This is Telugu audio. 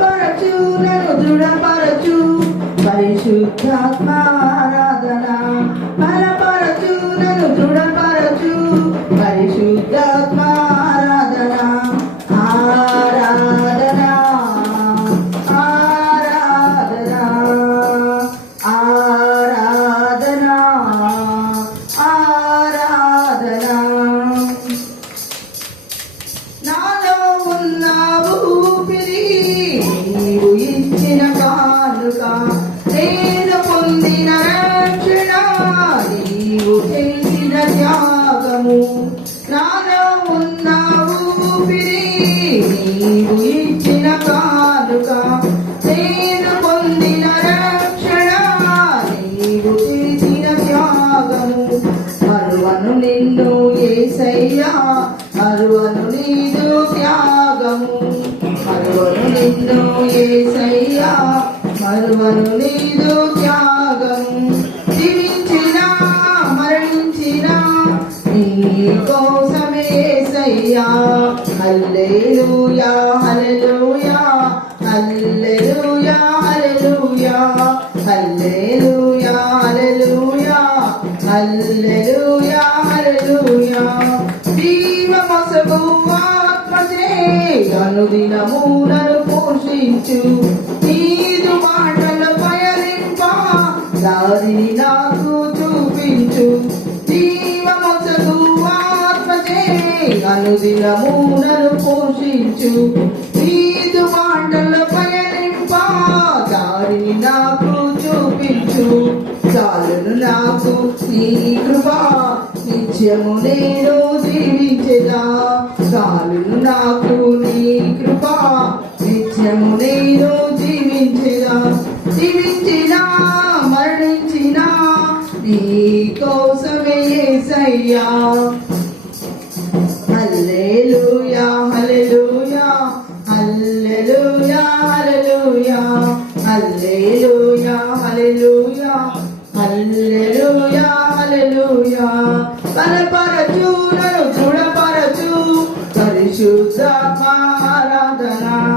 బలపరచు నన్ను దృఢపరచు పరిశుద్ధాత్మ ఆరాధన మరువను నీదు త్యాగము జీవించిన మరణించిన నీ కోసమే ఏసయ్యా హల్లెలూయా హల్లెలూయా హల్లెలూయా హల్లెలూయా. హల్లెలూయా హల్లెలూయా హల్లెలూయా హల్లెలూయా. జీవమసగు ఆత్మచే అనుదినము నన్ను పోషించు. నీదు అనుదినము పోషించు. నీదు మాటల పయనింప దారిని నాకు చూపించు. చాలును నాకు నీ కృప నిత్యము నేను జీవించదా. చాలును నాకు నీ కృప నిత్యము నేను జీవించదా. జీవించినా మరణించినా నీ కోసమే సయ్యా పరపరచు నన్ను చూడపరచు పరిశుద్ధ ఆరాధనా.